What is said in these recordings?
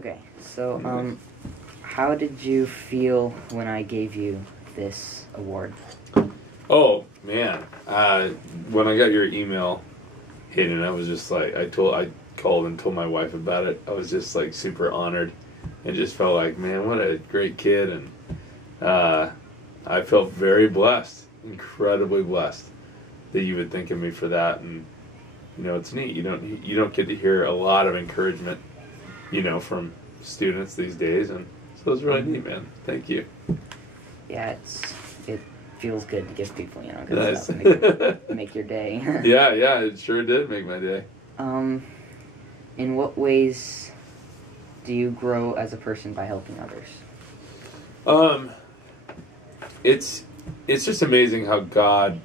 Okay, so, how did you feel when I gave you this award? Oh, man. When I got your email, Hayden, I was just like, I called and told my wife about it. I was just like super honored and just felt like, man, what a great kid. And I felt very blessed, incredibly blessed that you would think of me for that. And, you know, it's neat. You don't get to hear a lot of encouragement, you know, from students these days. And so it's really neat, man. Thank you. Yeah, it feels good to give people, you know, good Nice. stuff. Make your day. Yeah, it sure did make my day. In what ways do you grow as a person by helping others? It's just amazing how God,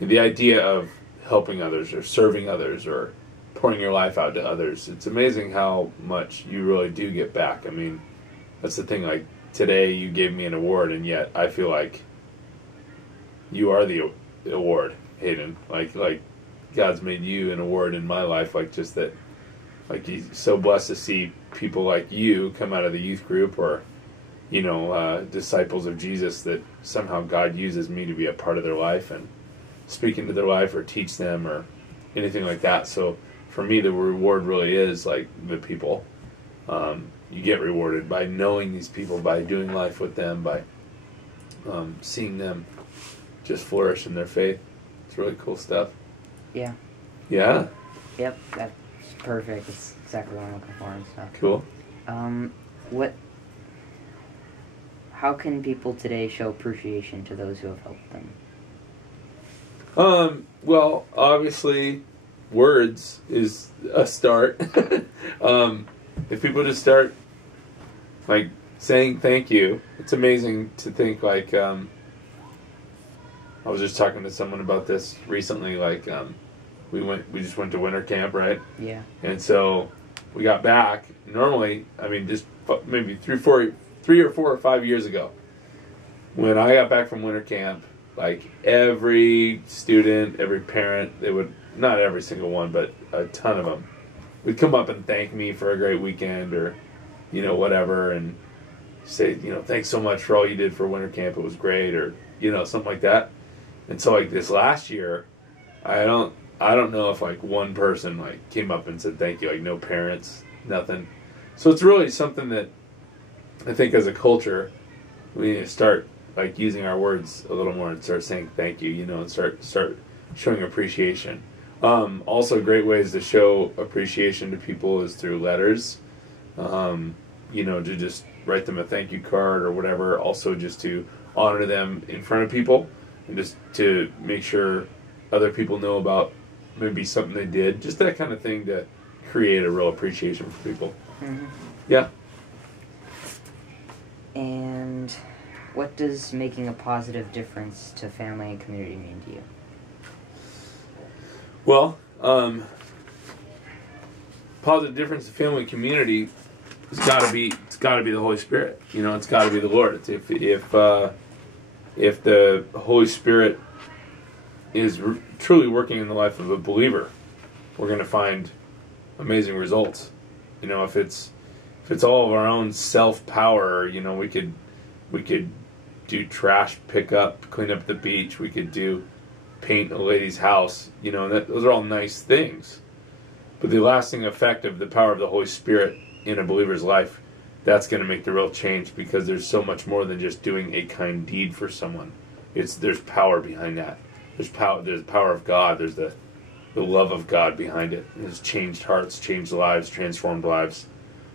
the idea of helping others or serving others or pouring your life out to others, it's amazing how much you really do get back. I mean, that's the thing, like, today you gave me an award, and yet I feel like you are the award, Hayden. Like God's made you an award in my life, like just that, like he's so blessed to see people like you come out of the youth group or, you know, disciples of Jesus, that somehow God uses me to be a part of their life and speak into their life or teach them or anything like that. So for me, the reward really is like the people. You get rewarded by knowing these people, by doing life with them, by seeing them just flourish in their faith. It's really cool stuff. Yeah. Yeah? Yep, that's perfect. It's exactly what I'm looking for and stuff. Cool. How can people today show appreciation to those who have helped them? Well, obviously, words is a start. If people just start, like, saying thank you, it's amazing to think, like, I was just talking to someone about this recently, like, we just went to winter camp, right? Yeah. And so we got back. Normally, I mean, just maybe 3 or 4 or 5 years ago, when I got back from winter camp, like every student, every parent, they would, not every single one, but a ton of them, would come up and thank me for a great weekend or, you know, whatever, and say, you know, thanks so much for all you did for winter camp. It was great, or, you know, something like that. And so, like, this last year, I don't know if, like, one person, like, came up and said thank you, like, no parents, nothing. So it's really something that I think as a culture, we need to start, like, using our words a little more and start saying thank you, you know, and start showing appreciation. Also, great ways to show appreciation to people is through letters, you know, to just write them a thank you card or whatever. Also, just to honor them in front of people and just to make sure other people know about maybe something they did. Just that kind of thing to create a real appreciation for people. Mm-hmm. Yeah. And what does making a positive difference to family and community mean to you? Well, positive difference to family and community, it's got to be the Holy Spirit. You know, it's got to be the Lord. It's if the Holy Spirit is truly working in the life of a believer, we're going to find amazing results. You know, if it's all of our own self power, you know, we could do trash pickup, clean up the beach. We could paint a lady's house. You know, and those are all nice things. But the lasting effect of the power of the Holy Spirit in a believer's life, that's going to make the real change, because there's so much more than just doing a kind deed for someone. There's power behind that. There's the power of God. There's the love of God behind it. There's changed hearts, changed lives, transformed lives.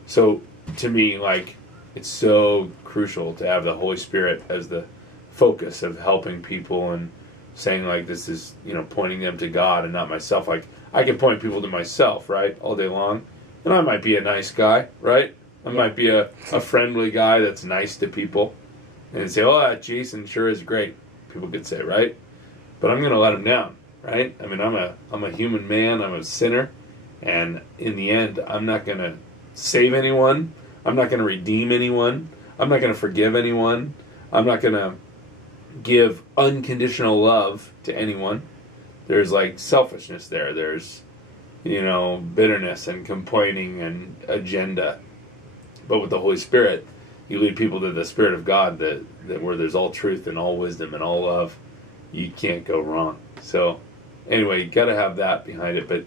So to me, like, it's so crucial to have the Holy Spirit as the focus of helping people and saying, like, this is, you know, pointing them to God and not myself. Like, I can point people to myself, right, all day long, and I might be a nice guy, right? I might be a friendly guy that's nice to people, and say, oh, that Jason sure is great, people could say, right? But I'm going to let him down, right? I mean, I'm a human man, I'm a sinner, and in the end, I'm not going to save anyone, I'm not going to redeem anyone, I'm not going to forgive anyone, I'm not going to give unconditional love to anyone. There's, like, selfishness there. There's bitterness and complaining and agenda. But with the Holy Spirit, you lead people to the Spirit of God that where there's all truth and all wisdom and all love, you can't go wrong. So anyway, you got to have that behind it. But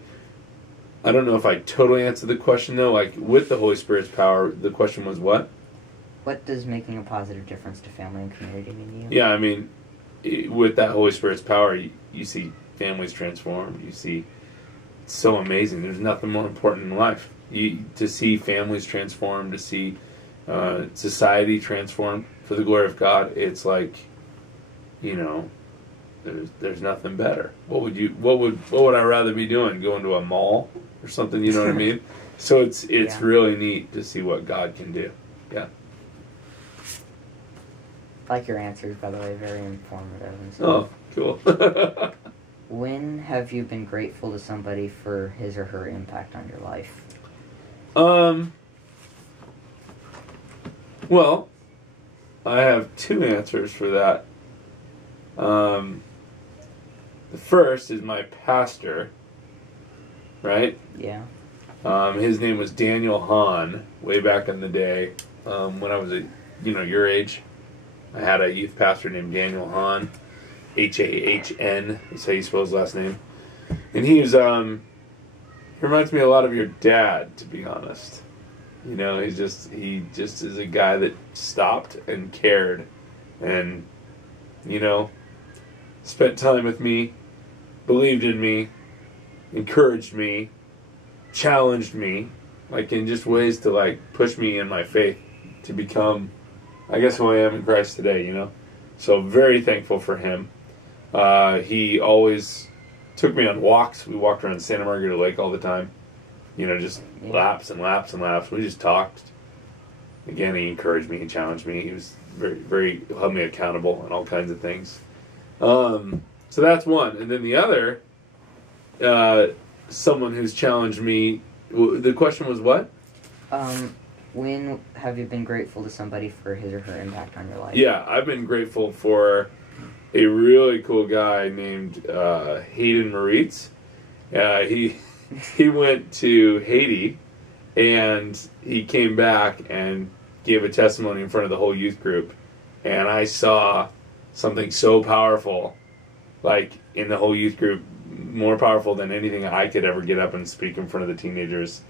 I don't know if I totally answered the question, though. Like, with the Holy Spirit's power, the question was what? What does making a positive difference to family and community mean to you? Yeah, I mean, with that Holy Spirit's power, you see families transformed. You see, it's so amazing. There's nothing more important in life. To see families transformed, to see society transformed for the glory of God. It's like, there's nothing better. What would I rather be doing? Going to a mall or something? You know what I mean? So it's really neat to see what God can do. Yeah. I like your answers, by the way, very informative and stuff. Oh, cool. When have you been grateful to somebody for his or her impact on your life? Well, I have two answers for that. The first is my pastor, right? Yeah. His name was Daniel Hahn, way back in the day, when I was your age. I had a youth pastor named Daniel Hahn, Hahn, is how you spell his last name. And he reminds me a lot of your dad, to be honest. He just is a guy that stopped and cared and, spent time with me, believed in me, encouraged me, challenged me, like in just ways to like push me in my faith to become, I guess, who I am in Christ today, So very thankful for him. He always took me on walks. We walked around Santa Margarita Lake all the time. Just laps and laps and laps. We just talked. Again, he encouraged me, he challenged me. He was very, very, held me accountable and all kinds of things. So that's one. And then the other, someone who's challenged me, the question was what? When have you been grateful to somebody for his or her impact on your life? Yeah, I've been grateful for a really cool guy named Hayden Moritz. He went to Haiti, and he came back and gave a testimony in front of the whole youth group. And I saw something so powerful, like in the whole youth group, more powerful than anything I could ever get up and speak in front of the teenagers.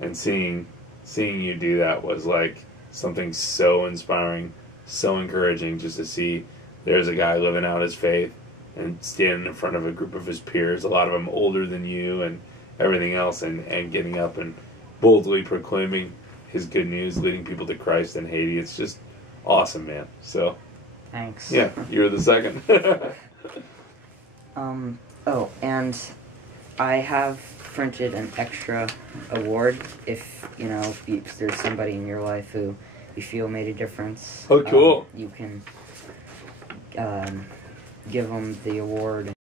And seeing you do that was like something so inspiring, so encouraging, just to see there's a guy living out his faith and standing in front of a group of his peers, a lot of them older than you and everything else, and getting up and boldly proclaiming his good news, leading people to Christ in Haiti. It's just awesome, man. So, thanks. Yeah, you're the second. Oh, and I have printed an extra award if there's somebody in your life who you feel made a difference. Oh, cool. You can give them the award